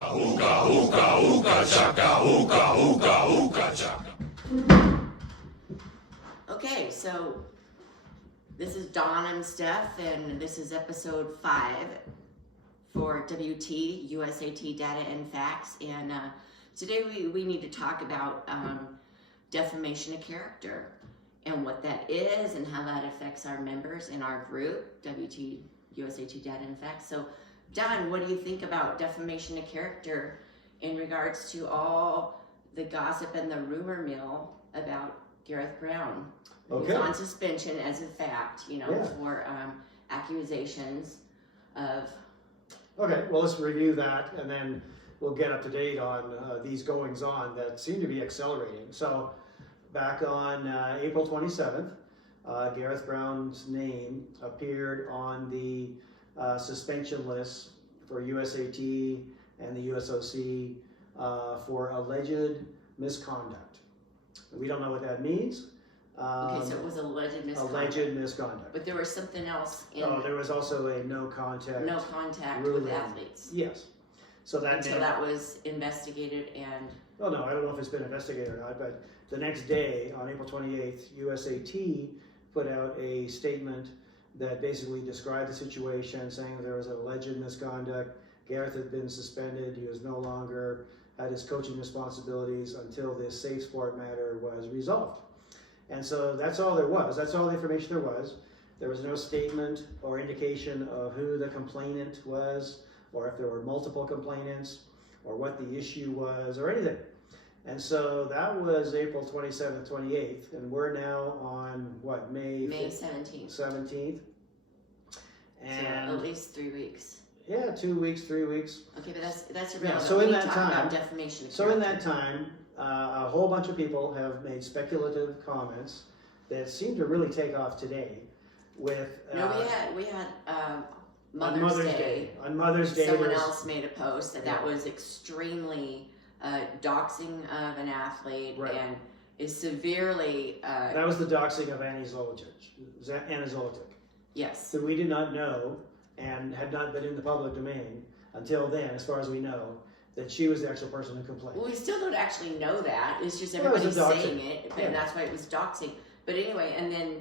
Ooga, ooga, ooga, chaka, ooga, ooga, ooga, chaka. Okay, so this is Dawn and Steph, and this is episode 5 for WT, USAT Data and Facts. And today we need to talk about defamation of character and what that is and how that affects our members in our group, WT, USAT Data and Facts. So Don, what do you think about defamation of character in regards to all the gossip and the rumor mill about Gareth Brown? Okay. He's on suspension as a fact, for accusations of... Okay, well, let's review that, and then we'll get up to date on these goings-on that seem to be accelerating. So, back on April 27th, Gareth Brown's name appeared on the suspension list for USAT and the USOC for alleged misconduct. We don't know what that means. Okay, so it was alleged misconduct. Alleged misconduct. But there was something else in... Oh, there was also a no contact with athletes. Yes. So that until that was investigated and... Well, no, I don't know if it's been investigated or not, but the next day, on April 28th, USAT put out a statement that basically described the situation, saying that there was alleged misconduct. Gareth had been suspended. He was no longer had his coaching responsibilities until this safe sport matter was resolved. And so that's all there was. That's all the information there was. There was no statement or indication of who the complainant was, or if there were multiple complainants, or what the issue was, or anything. And so that was April 27th, 28th, and we're now on, what, May 17th. 17th. And so at least 3 weeks. Yeah, 2 weeks, 3 weeks. Okay, but that's irrelevant. So in that time, time, about defamation of so in character. that time, a whole bunch of people have made speculative comments that seem to really take off today. With we had Mother's Day. On Mother's Day, someone else made a post that was extremely doxing of an athlete and is severely. That was the doxing of Anna Zolotic. Yes. So we did not know and had not been in the public domain until then, as far as we know, that she was the actual person who complained. Well, we still don't actually know that. It's just everybody's saying it, and that's why it was doxing. But anyway, and then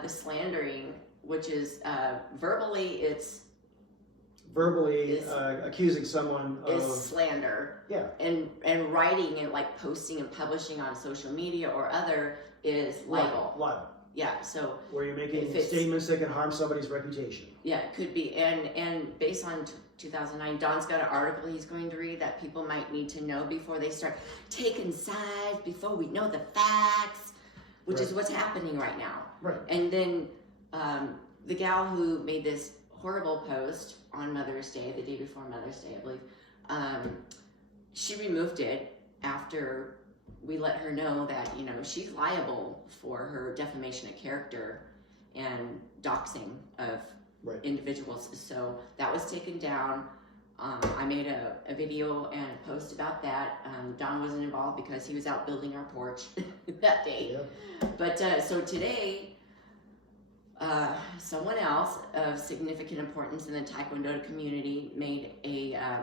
the slandering, which is verbally, it's accusing someone of slander. Yeah. And writing and like posting and publishing on social media or other is libel. Libel. Yeah, so where you're making statements that can harm somebody's reputation. Yeah, it could be, and based on 2009, Don's got an article he's going to read that people might need to know before they start taking sides, before we know the facts, which is what's happening right now. Right. And then the gal who made this horrible post on Mother's Day, the day before Mother's Day, I believe, she removed it after we let her know that, she's liable for her defamation of character and doxing of individuals. So that was taken down. I made a video and a post about that. Don wasn't involved because he was out building our porch that day. Yeah. But so today, someone else of significant importance in the Taekwondo community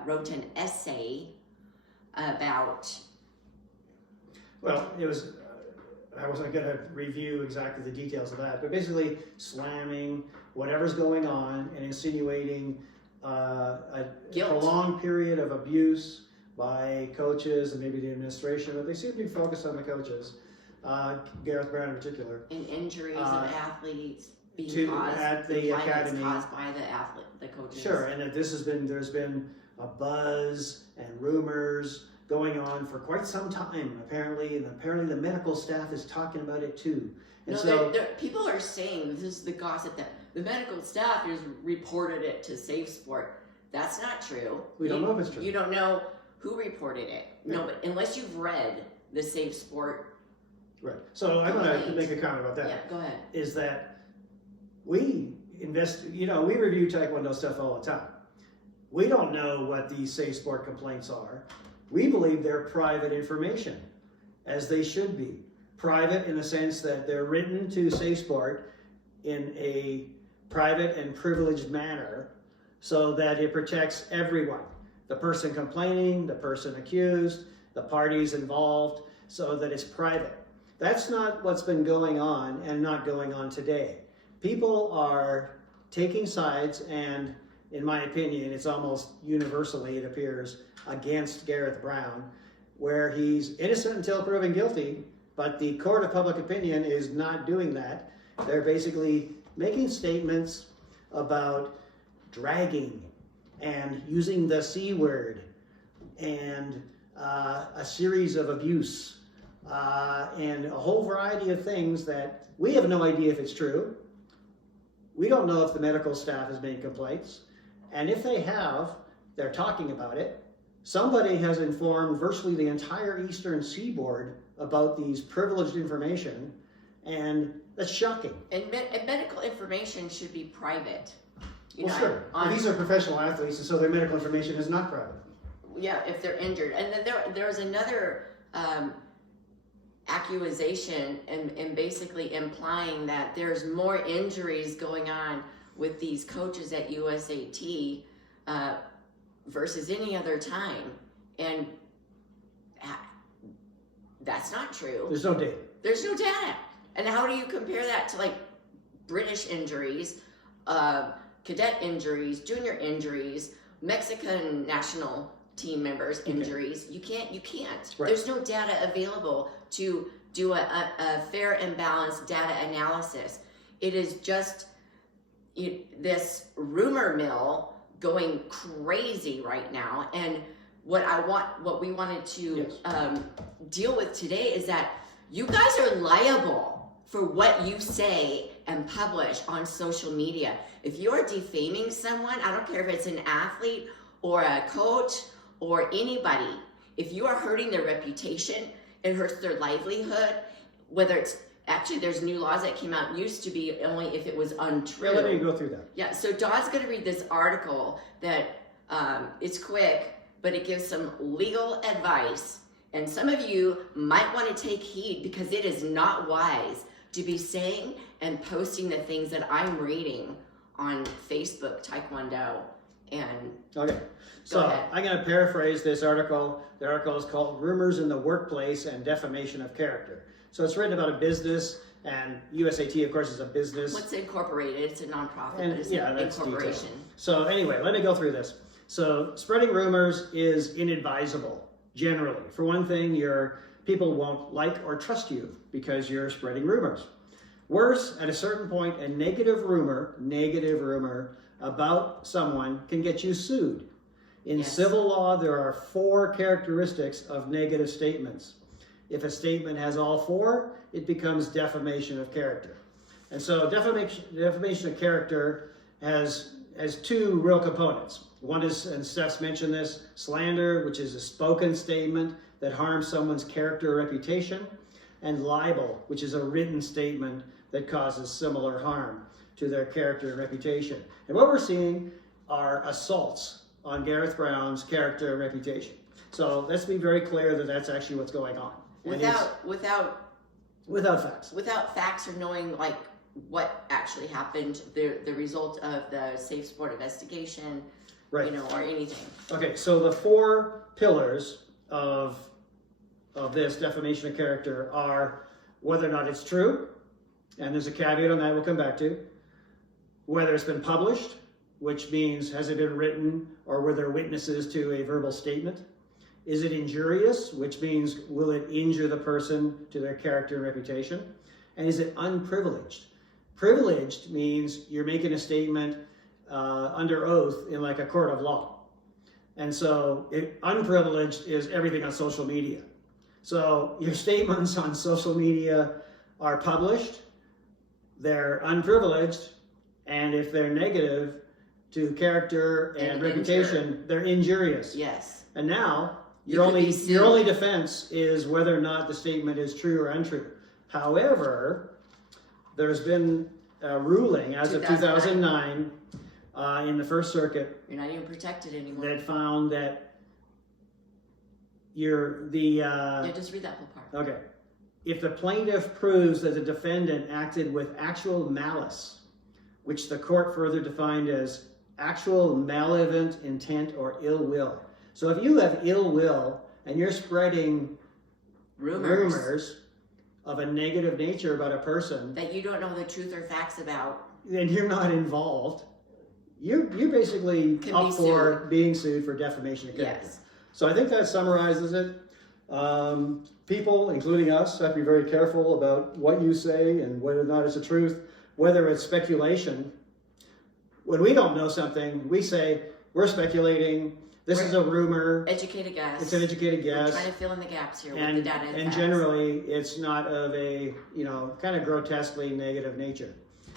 wrote an essay about... Well, it was, I wasn't going to review exactly the details of that, but basically slamming whatever's going on and insinuating a prolonged period of abuse by coaches and maybe the administration, but they seem to be focused on the coaches, Gareth Brown in particular. And injuries of athletes being caused at the academy, caused by the coaches. Sure, and that there's been a buzz and rumors going on for quite some time, apparently, and apparently the medical staff is talking about it too. And people are saying, this is the gossip, that the medical staff has reported it to Safe Sport. That's not true. We don't know if it's true. You don't know who reported it. Yeah. No, but unless you've read the Safe Sport. Right. So I'm going to make a comment about that. Yeah, go ahead. Is that we we review Taekwondo stuff all the time. We don't know what these Safe Sport complaints are. We believe they're private information, as they should be. Private in the sense that they're written to Safe Sport in a private and privileged manner so that it protects everyone. the person complaining, the person accused, the parties involved, so that it's private. That's not what's been going on and not going on today. People are taking sides, and in my opinion, it's almost universally, it appears, against Gareth Brown, where he's innocent until proven guilty, but the court of public opinion is not doing that. They're basically making statements about dragging and using the C word and a series of abuse and a whole variety of things that we have no idea if it's true. We don't know if the medical staff has made complaints. And if they have, they're talking about it. Somebody has informed virtually the entire Eastern Seaboard about these privileged information, and that's shocking. And medical information should be private. Well, sure. These are professional athletes, and so their medical information is not private. Yeah, if they're injured. And then there's another accusation and basically implying that there's more injuries going on with these coaches at USAT versus any other time. And that's not true. There's no data. There's no data. And how do you compare that to like British injuries, cadet injuries, junior injuries, Mexican national team members injuries? You can't. Right. There's no data available to do a fair and balanced data analysis. It is just this rumor mill going crazy right now. And what we wanted to deal with today is that you guys are liable for what you say and publish on social media. If you're defaming someone, I don't care if it's an athlete or a coach or anybody, if you are hurting their reputation, it hurts their livelihood, whether it's, actually there's new laws that came out, used to be only if it was untrue. Yeah, let me go through that. Yeah, so Don's gonna read this article that it's quick, but it gives some legal advice. And some of you might wanna take heed because it is not wise to be saying and posting the things that I'm reading on Facebook, Taekwondo, and okay. So I'm going to paraphrase this article. The article is called Rumors in the Workplace and Defamation of Character. So it's written about a business, and USAT, of course, is a business. What's incorporated? It's a nonprofit, And, but it's yeah, an that's incorporation. detailed. So anyway, let me go through this. So spreading rumors is inadvisable, generally. For one thing, your people won't like or trust you because you're spreading rumors. Worse, at a certain point, a negative rumor about someone can get you sued. In civil law, there are 4 characteristics of negative statements. If a statement has all 4, it becomes defamation of character. And so defamation of character has 2 real components. One is, and Steph's mentioned this, slander, which is a spoken statement that harms someone's character or reputation, and libel, which is a written statement that causes similar harm to their character and reputation. And what we're seeing are assaults on Gareth Brown's character and reputation. So let's be very clear that that's actually what's going on. Without facts. Without facts or knowing like what actually happened, the result of the safe sport investigation, right, or anything. Okay, so the 4 pillars of this defamation of character are whether or not it's true, and there's a caveat on that we'll come back to, whether it's been published, which means has it been written or were there witnesses to a verbal statement? Is it injurious, which means will it injure the person to their character and reputation? And is it unprivileged? Privileged means you're making a statement under oath in like a court of law. And so unprivileged is everything on social media. So your statements on social media are published, they're unprivileged, and if they're negative to character and reputation, they're injurious. Yes. And now your only defense is whether or not the statement is true or untrue. However, there's been a ruling as of 2009 in the First Circuit. You're not even protected anymore. That found that just read that whole part. Okay. If the plaintiff proves that the defendant acted with actual malice, which the court further defined as actual malevolent intent or ill will. So if you have ill will and you're spreading rumors of a negative nature about a person that you don't know the truth or facts about, and you're not involved, you're basically up for being sued for defamation of character. Yes. So I think that summarizes it. People, including us, have to be very careful about what you say and whether or not it's the truth, whether it's speculation. When we don't know something, we say, we're speculating, this is a rumor. Educated guess. It's an educated guess. We're trying to fill in the gaps here And, with the data and facts. generally, it's not of a, kind of grotesquely negative nature.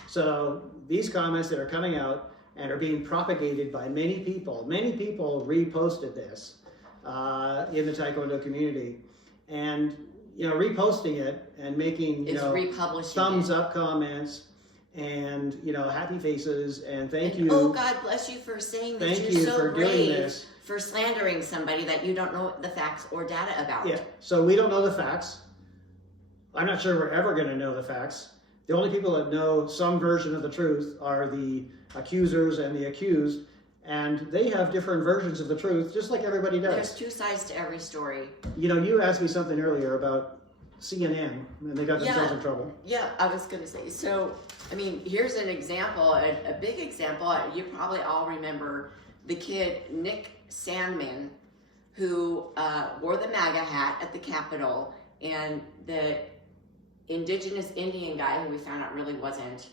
So these comments that are coming out and are being propagated by many people reposted this in the Taekwondo community. And, reposting it and making, republishing thumbs up comments and, happy faces and thank you. Oh, God bless you for saying this. Thank You're you so for brave doing this. for slandering somebody that you don't know the facts or data about. Yeah, so we don't know the facts. I'm not sure we're ever going to know the facts. The only people that know some version of the truth are the accusers and the accused, and they have different versions of the truth, just like everybody does. There's two sides to every story. You asked me something earlier about CNN, and they got themselves in trouble. Yeah, I was going to say. So, here's an example, a big example. You probably all remember the kid, Nick Sandman, who wore the MAGA hat at the Capitol, and the indigenous Indian guy, who we found out really wasn't,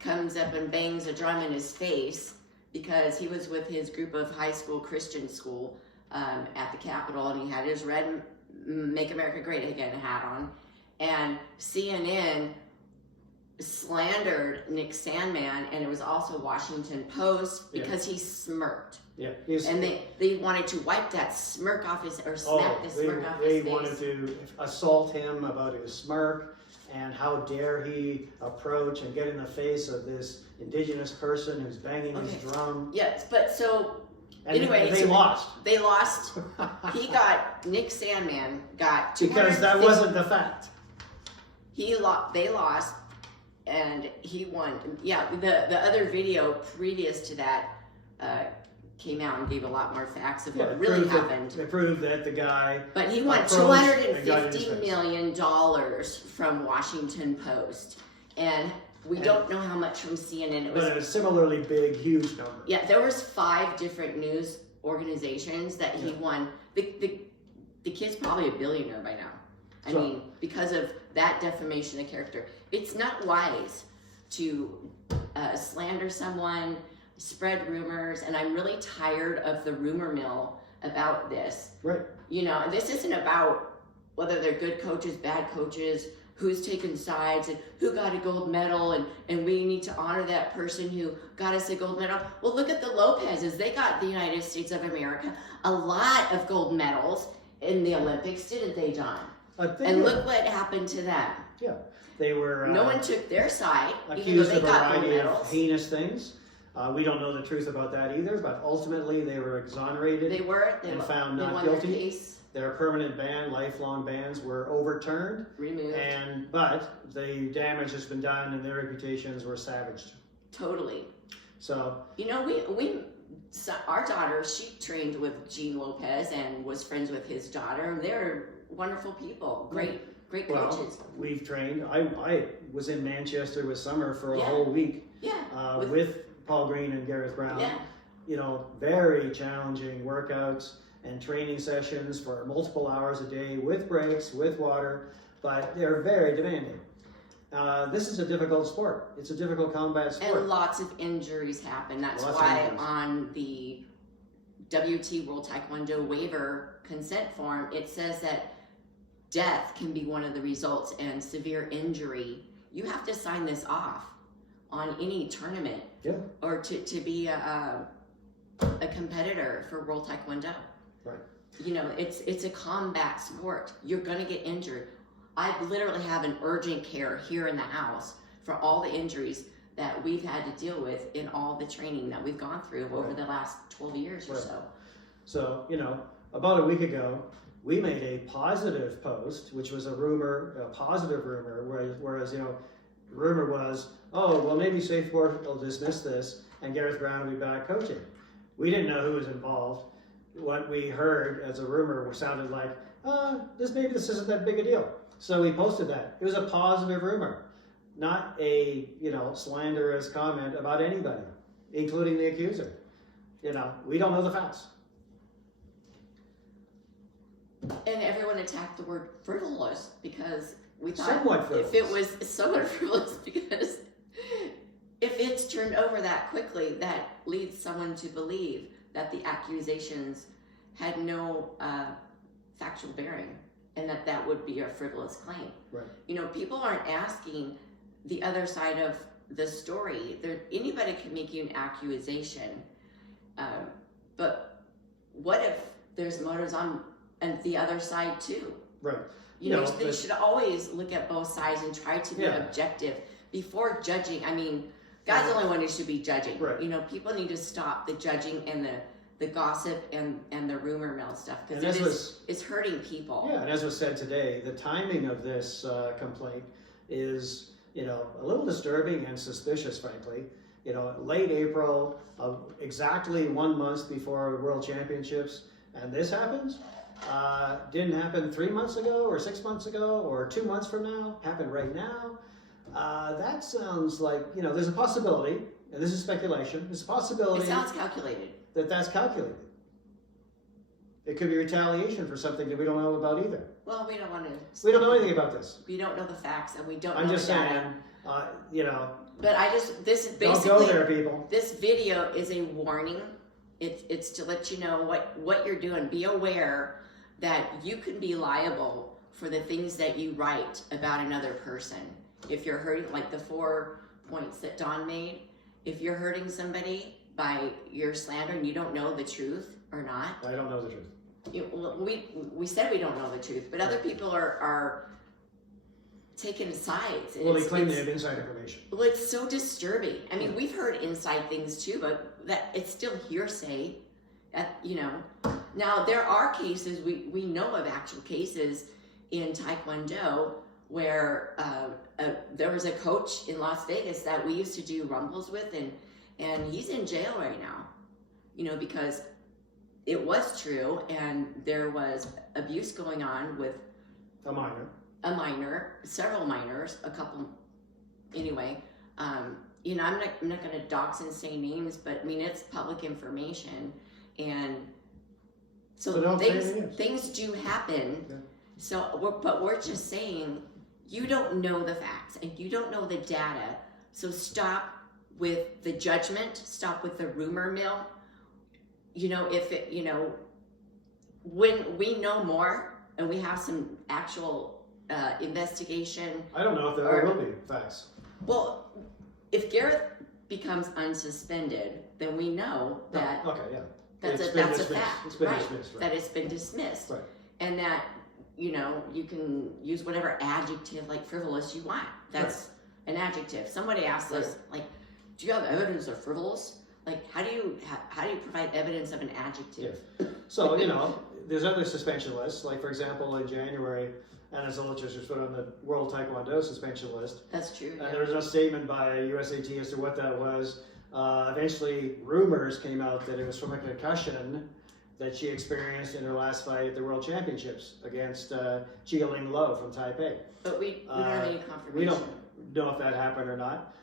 comes up and bangs a drum in his face because he was with his group of high school Christian school at the Capitol, and he had his red Make America Great Again hat on, and CNN slandered Nick Sandman, and it was also Washington Post because he smirked. Yeah, and they wanted to wipe that smirk off his, or snap the smirk off his face. They wanted to assault him about his smirk and how dare he approach and get in the face of this indigenous person who's banging his drum. Yes, but so and anyway, they lost. They lost. Nick Sandman got 250. Because that wasn't the fact. They lost, and he won. Yeah, the other video previous to that came out and gave a lot more facts of what really happened. It proved that the guy. But he won $250 million from Washington Post, and we don't know how much from CNN. But a similarly big, huge number. Yeah, there was 5 different news organizations that he won. The kid's probably a billionaire by now. Because of that defamation of character. It's not wise to slander someone, spread rumors, and I'm really tired of the rumor mill about this. Right. This isn't about whether they're good coaches, bad coaches, who's taken sides, and who got a gold medal, and we need to honor that person who got us a gold medal. Well, look at the Lopez's. They got the United States of America a lot of gold medals in the Olympics, didn't they, John? And look what happened to them. Yeah. They were... no one took their side, even though accused they of a got gold variety of medals. heinous things. We don't know the truth about that either, but ultimately they were exonerated. They were. and found they not won guilty. Their case. Their permanent ban, lifelong bans, were overturned. Removed. But the damage has been done, and their reputations were savaged. Totally. So our daughter, she trained with Gene Lopez and was friends with his daughter. They're wonderful people. Great coaches. Well, we've trained. I was in Manchester with Summer for a whole week. Yeah. With Paul Green and Gareth Brown. Yeah. Very challenging workouts and training sessions for multiple hours a day with breaks, with water, but they're very demanding. This is a difficult sport. It's a difficult combat sport. And lots of injuries happen. That's why on the WT World Taekwondo waiver consent form, it says that death can be one of the results and severe injury. You have to sign this off on any tournament or to be a competitor for World Taekwondo. Right. It's a combat sport. You're gonna get injured. I literally have an urgent care here in the house for all the injuries that we've had to deal with in all the training that we've gone through over the last 12 years or so. So, about a week ago, we made a positive post, which was a positive rumor, whereas, rumor was, oh, well, maybe Safeport will dismiss this and Gareth Brown will be back coaching. We didn't know who was involved. what we heard as a rumor sounded like, this isn't that big a deal. So we posted that. It was a positive rumor, not a slanderous comment about anybody, including the accuser. We don't know the facts. And everyone attacked the word frivolous because we thought Somewhat frivolous. if it was somewhat frivolous, because if it's turned over that quickly, that leads someone to believe that the accusations had no factual bearing, and that would be a frivolous claim. Right. People aren't asking the other side of the story. Anybody can make you an accusation, but what if there's motives on the other side too? Right. They should always look at both sides and try to be objective before judging. I mean, God's the only one who should be judging. Right. People need to stop the judging and the gossip and the rumor mill stuff, because it's hurting people. Yeah, and as was said today, the timing of this complaint is a little disturbing and suspicious, frankly. Late April, exactly 1 month before World Championships, and this happens. Didn't happen 3 months ago or 6 months ago or 2 months from now. Happened right now. That sounds like there's a possibility, and this is speculation. There's a possibility. It sounds calculated. That's calculated. It could be retaliation for something that we don't know about either. Well, we don't want to. We don't know anything about this. We don't know the facts, and we don't. I'm know just the saying. data. But this basically. Don't go there, people. This video is a warning. It's to let you know what you're doing. Be aware that you can be liable for the things that you write about another person. If you're hurting, like the 4 points that Don made, if you're hurting somebody by your slander and you don't know the truth or not. I don't know the truth. We said we don't know the truth, but other people are taking sides. Well, they claim they have inside information. Well, it's so disturbing. I mean, we've heard inside things too, but that it's still hearsay. Now there are cases, we know of actual cases in Taekwondo where there was a coach in Las Vegas that we used to do rumbles with, and he's in jail right now, because it was true, and there was abuse going on with a minor, several minors, a couple, anyway. I'm not going to dox and say names, but I mean, it's public information, and so things do happen. Yeah. So, but we're just saying, you don't know the facts and you don't know the data. So stop with the judgment. Stop with the rumor mill. When we know more and we have some actual investigation. I don't know if there will be facts. Well, if Gareth becomes unsuspended, then we know that. Okay, yeah. That's a fact. It's been dismissed, right? That it's been dismissed. Right. And that, you can use whatever adjective like frivolous you want. That's an adjective. Somebody asked us, like, do you have evidence of frivolous? Like, how do you provide evidence of an adjective? Yeah. So, there's other suspension lists. Like, for example, in January, Anna Zilichers was put on the World Taekwondo suspension list. That's true. And there was no statement by USAT as to what that was. Eventually, rumors came out that it was from a concussion that she experienced in her last fight at the World Championships against Chia-Ling Lo from Taipei. But we don't have any confirmation. We don't know if that happened or not.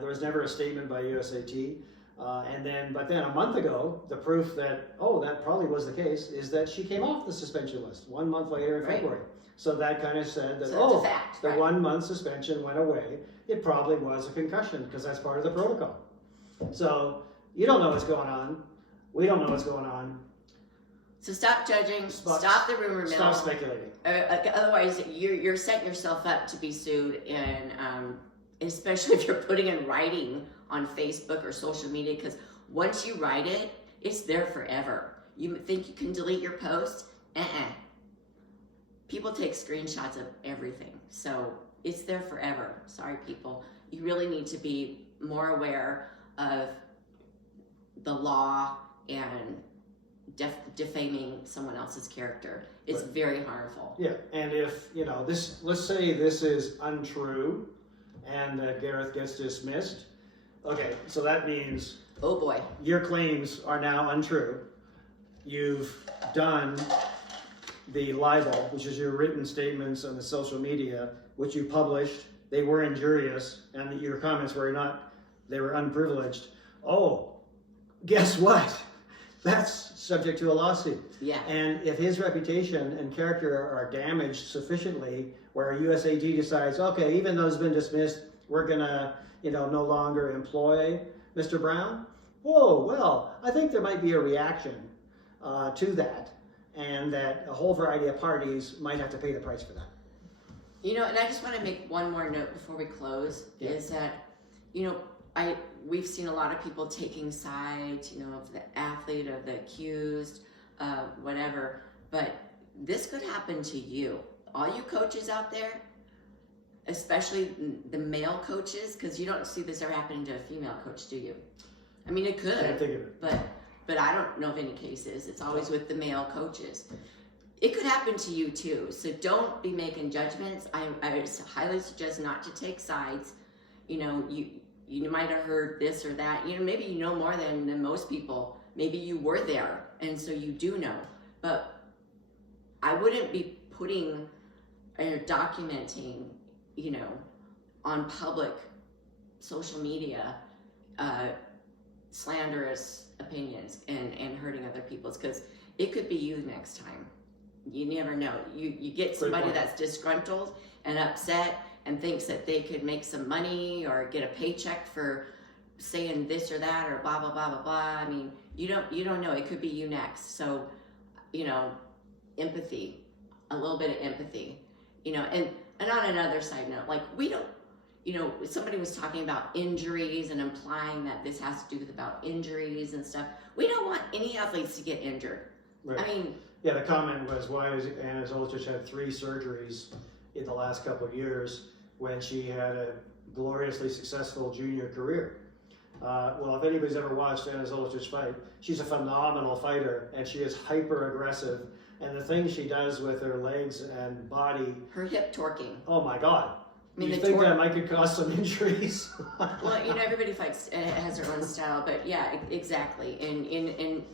There was never a statement by USAT. But then a month ago, the proof that that probably was the case is that she came off the suspension list 1 month later in February. So that kind of said that, that's a fact, the 1 month suspension went away. It probably was a concussion because that's part of the protocol. So you don't know what's going on. We don't know what's going on. So stop judging. Stop the rumor mill. Stop speculating. Otherwise, you're setting yourself up to be sued, and especially if you're putting in writing on Facebook or social media, because once you write it, it's there forever. You think you can delete your post? People take screenshots of everything, so it's there forever. Sorry, people. You really need to be more aware of the law and defaming someone else's character. It's very harmful. Yeah, and if, let's say this is untrue and that Gareth gets dismissed. Okay, so that means oh boy, your claims are now untrue. you've done the libel, which is your written statements on the social media, which you published. They were injurious, and your comments were not, they were unprivileged. Oh, guess what? That's subject to a lawsuit. Yeah. And if his reputation and character are damaged sufficiently, where USAT decides, okay, even though it's been dismissed, we're gonna, no longer employ Mr. Brown. Whoa, well, I think there might be a reaction to that, and that a whole variety of parties might have to pay the price for that. And I just want to make one more note before we close, is that, we've seen a lot of people taking sides, of the athlete, of the accused, whatever, but this could happen to you. All you coaches out there, especially the male coaches, because you don't see this ever happening to a female coach, do you? I mean, it could, Can't think of it. but I don't know of any cases. It's always with the male coaches. It could happen to you too, so don't be making judgments. I highly suggest not to take sides. You might have heard this or that. Maybe you know more than most people. Maybe you were there, and so you do know. But I wouldn't be putting or documenting, on public social media, slanderous opinions and hurting other people's, because it could be you next time. You never know. You get somebody that's disgruntled and upset and thinks that they could make some money or get a paycheck for saying this or that or blah blah blah blah blah. I mean, you don't know. It could be you next. So, empathy, a little bit of empathy, and on another side note, like we don't, somebody was talking about injuries and implying that this has to do with about injuries and stuff. We don't want any athletes to get injured. Right. I mean, yeah, the comment was, why has Anna Zolicic had 3 surgeries in the last couple of years when she had a gloriously successful junior career? Well, if anybody's ever watched Anna Zolicic fight, she's a phenomenal fighter, and she is hyper aggressive. And the things she does with her legs and body, her hip torquing. oh my God. I mean, you think that might could cause some injuries? Well, everybody fights, has their own style, but yeah, exactly. And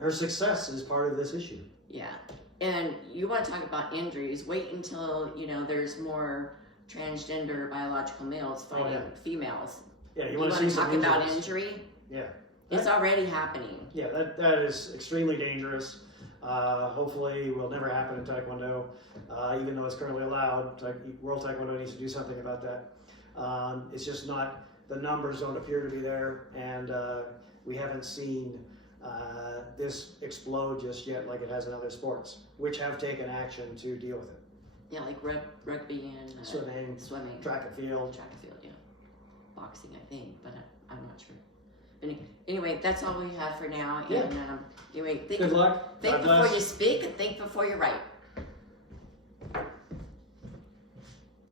her success is part of this issue. Yeah. And you want to talk about injuries, wait until, there's more transgender biological males fighting females. Yeah, you want to talk about injury? Yeah. It's already happening. Yeah, that is extremely dangerous. Hopefully will never happen in Taekwondo, even though it's currently allowed. World Taekwondo needs to do something about that. It's just not, the numbers don't appear to be there, and we haven't seen this explode just yet like it has in other sports, which have taken action to deal with it. Yeah, like rugby and swimming, track and field. Yeah. Boxing, I think, but I'm not sure. But anyway, that's all we have for now. Yeah. And anyway, Good luck. Think God before bless. you speak and think before you write.